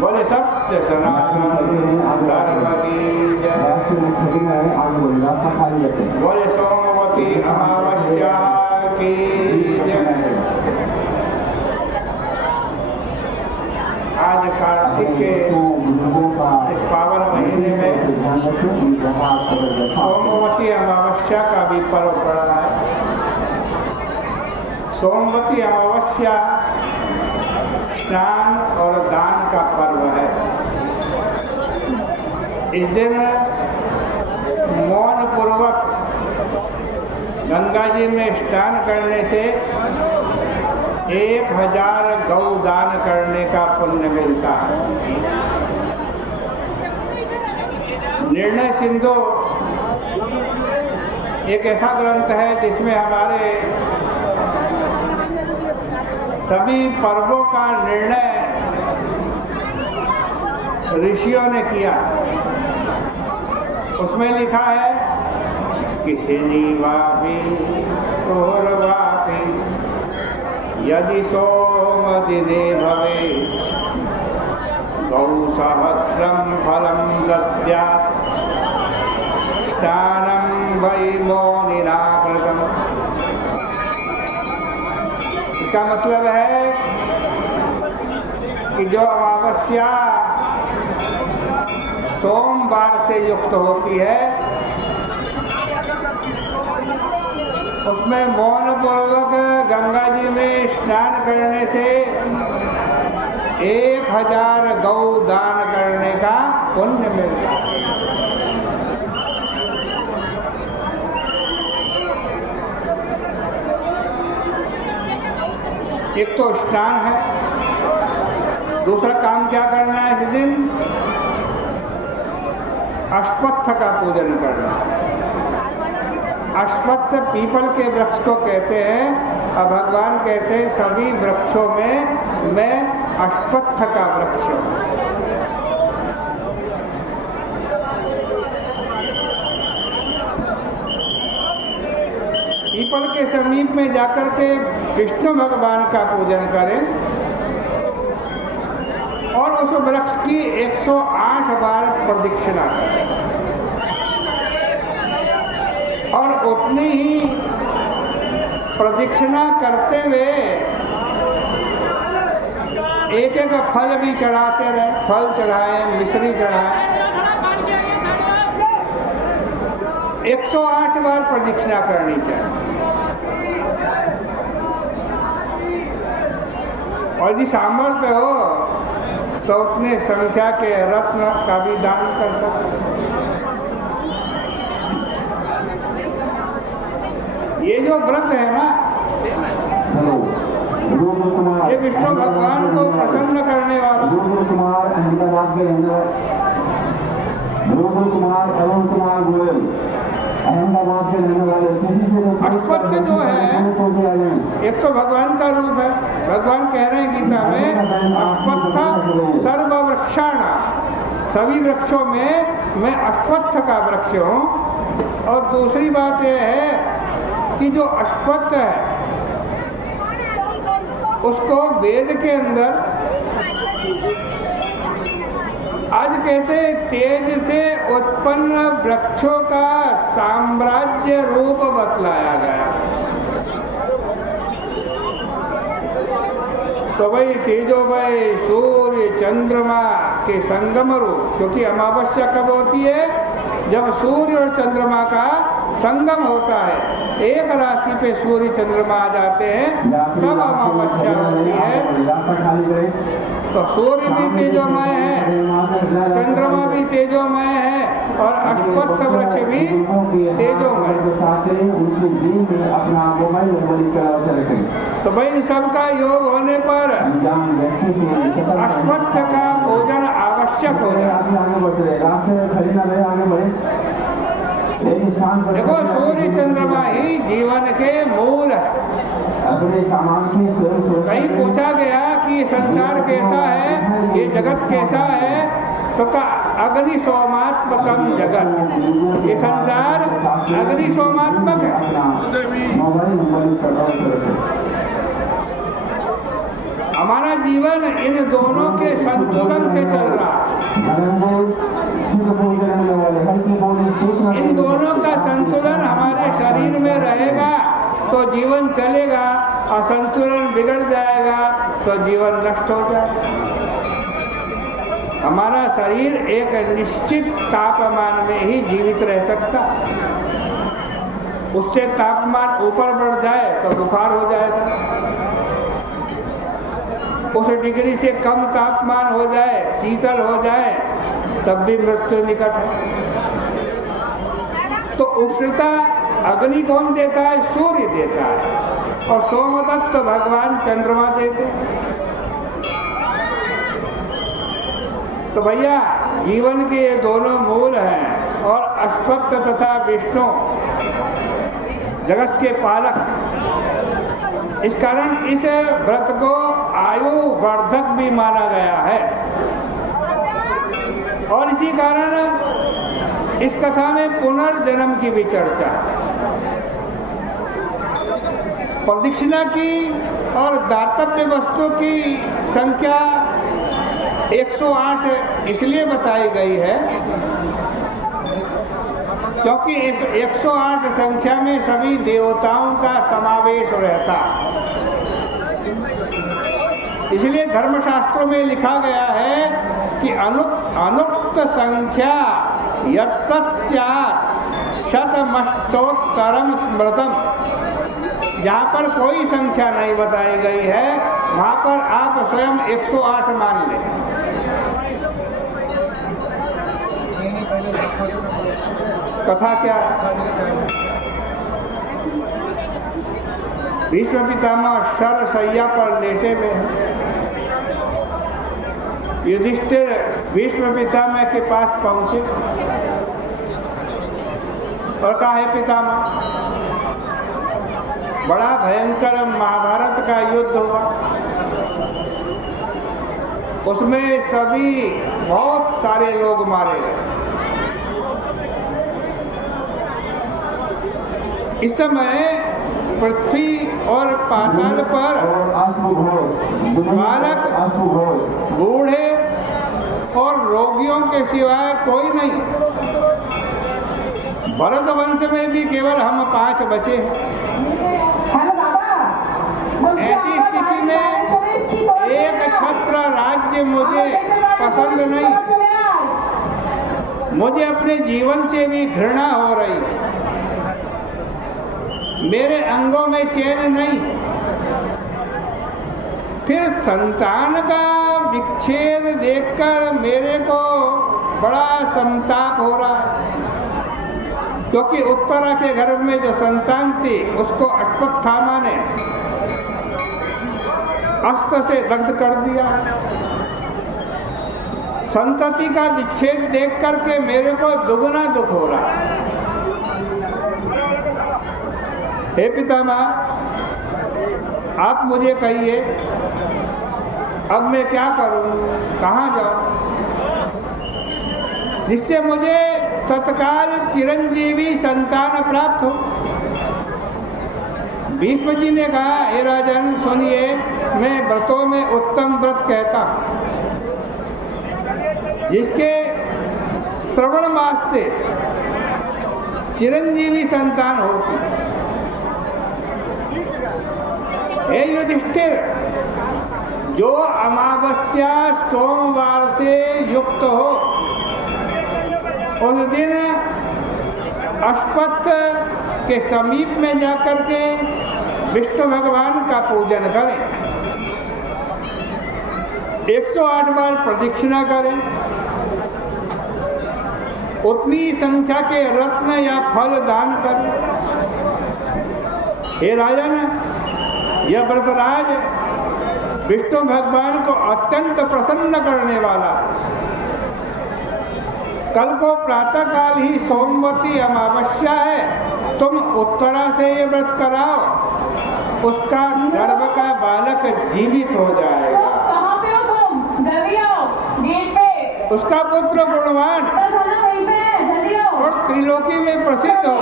बोले सत्य सनातन धर्म की जय। बोले सोमवती अमावस्या की जय। आज कार्तिक के इस पावन महीने में सोमवती अमावस्या का भी पर्व पड़ रहा है। सोमवती अमावस्या स्नान और दान का पर्व है। इस दिन मौन पूर्वक गंगा जी में स्नान करने से 1000 गौ दान करने का पुण्य मिलता है। निर्णय सिंधु एक ऐसा ग्रंथ है जिसमें हमारे सभी पर्वों का निर्णय ऋषियों ने किया। उसमें लिखा है कि शनिवापी पूर्वापी यदि सोम दिने भवे गौ सहस्रम फलम दद्यात् स्नानं वै मौनिना कृतम्। इसका मतलब है कि जो अमावस्या सोमवार से युक्त होती है उसमें मौन पूर्वक गंगा जी में स्नान करने से 1000 गौ दान करने का पुण्य मिलता है। एक तो स्नान है, दूसरा काम क्या करना है इस दिन? अश्वत्थ का पूजन करना है। अश्वत्थ पीपल के वृक्ष को कहते हैं और भगवान कहते हैं सभी वृक्षों में मैं अश्वत्थ का वृक्ष हूँ। पीपल के समीप में जाकर के विष्णु भगवान का पूजन करें और उस वृक्ष की 108 बार प्रदक्षिणा करें और उतनी ही प्रदक्षिणा करते हुए एक एक फल भी चढ़ाते रहे। फल चढ़ाएं, मिश्री चढ़ाएं। 108 बार प्रदक्षिणा करनी चाहिए। और यदि सामर्थ्य हो तो अपने संख्या के रत्न का भी दान कर सकते। ये जो व्रत है ना, ये विष्णु भगवान को प्रसन्न करने वाला। कुमार अहमदाबाद के अंदर कुमार अरुण कुमार गोयल अहमदाबाद के रहने वाले किसी से अश्वत्थ जो है एक तो भगवान का रूप है। भगवान कह रहे हैं गीता में अश्वत्थ सर्व वृक्षाणां, सभी वृक्षों में मैं अश्वत्थ का वृक्ष हूँ। और दूसरी बात यह है कि जो अश्वत्थ है उसको वेद के अंदर आज कहते हैं तेज से उत्पन्न वृक्षों का साम्राज्य रूप बतलाया गया। तो भाई तेजोमय सूर्य चंद्रमा के संगम रूप, क्योंकि अमावस्या कब होती है? जब सूर्य और चंद्रमा का संगम होता है। एक राशि पे सूर्य चंद्रमा आ जाते हैं तब अमावस्या होती है। तो सूर्य भी तेजोमय है, चंद्रमा भी तेजोमय है और अश्वत्थ वृक्ष भी तेजोमय। तो भाई सबका योग होने पर अश्वत्थ का पूजन आवश्यक हो जाता है। देखो सूर्य चंद्रमा ही जीवन के मूल है। कहीं पूछा गया कि ये संसार कैसा है, ये जगत कैसा है, तो का अग्नि सोमात्मकम जगत, ये संसार अग्नि सोमात्मक है। हमारा जीवन इन दोनों के संतुलन से चल रहा है। इन दोनों का संतुलन हमारे शरीर में रहेगा तो जीवन चलेगा, और संतुलन बिगड़ जाएगा तो जीवन नष्ट हो जाएगा। हमारा शरीर एक निश्चित तापमान में ही जीवित रह सकता, उससे तापमान ऊपर बढ़ जाए तो बुखार हो जाएगा, उस डिग्री से कम तापमान हो जाए, शीतल हो जाए, तब भी मृत्यु निकट है। तो उष्णता अग्नि कौन देता है? सूर्य देता है, और सोमदत्त भगवान चंद्रमा देते हैं। तो भैया जीवन के ये दोनों मूल हैं, और अश्वत्थ तथा विष्णु जगत के पालक। इस कारण इस व्रत को आयु वर्धक भी माना गया है, और इसी कारण इस कथा में पुनर्जन्म की भी चर्चा है। प्रदक्षिणा की और दातव्य वस्तु की संख्या 108 इसलिए बताई गई है क्योंकि इस 108 संख्या में सभी देवताओं का समावेश रहता है। इसलिए धर्मशास्त्रों में लिखा गया है कि अनुक्त संख्या यत्तस्यात् शतमष्टोत्तरम स्मृतम, जहाँ पर कोई संख्या नहीं बताई गई है वहाँ पर आप स्वयं 108 मान लें। कथा क्या है? भीष्म पितामह शरशय्या पर लेटे हुए हैं। युधिष्ठिर भीष्म पितामह के पास पहुंचे और कहा, है पितामह, बड़ा भयंकर महाभारत का युद्ध हुआ, उसमें सभी बहुत सारे लोग मारे गए। इस समय पृथ्वी और पाताल पर बालक, बूढ़े और रोगियों के सिवाय कोई नहीं। भरत वंश में भी केवल हम 5 बचे हैं। ऐसी स्थिति में एक छत्र राज्य मुझे पसंद नहीं, मुझे अपने जीवन से भी घृणा हो रही है, मेरे अंगों में चैन नहीं। फिर संतान का विच्छेद देखकर मेरे को बड़ा संताप हो रहा है, क्योंकि उत्तरा के गर्भ में जो संतान थी उसको अश्वत्थामा ने अस्त्र से दग्ध कर दिया। संतति का विच्छेद देख करके मेरे को दुगना दुख हो रहा है। हे पितामह, आप मुझे कहिए अब मैं क्या करूं, कहाँ जाऊं, जिससे मुझे तत्काल चिरंजीवी संतान प्राप्त हो। भीष्म जी ने कहा, हे राजन सुनिए, मैं व्रतों में उत्तम व्रत कहता हूं जिसके श्रवण मास से चिरंजीवी संतान होती है। हे युधिष्ठिर, जो अमावस्या सोमवार से युक्त हो उस दिन अश्वत्थ के समीप में जाकर के विष्णु भगवान का पूजन करें, 108 बार प्रदक्षिणा करें, उतनी संख्या के रत्न या फल दान करें। हे राजन, यह व्रतराज विष्णु भगवान को अत्यंत प्रसन्न करने वाला है। कल को प्रातःकाल ही सोमवती अमावस्या है, तुम उत्तरा से ये व्रत कराओ, उसका गर्भ का बालक जीवित हो जाएगा। कहाँ पे हो तुम? जल्दी आओ, गेट पे। उसका पुत्र गुणवान जल्दी आओ। और त्रिलोकी में प्रसिद्ध हो।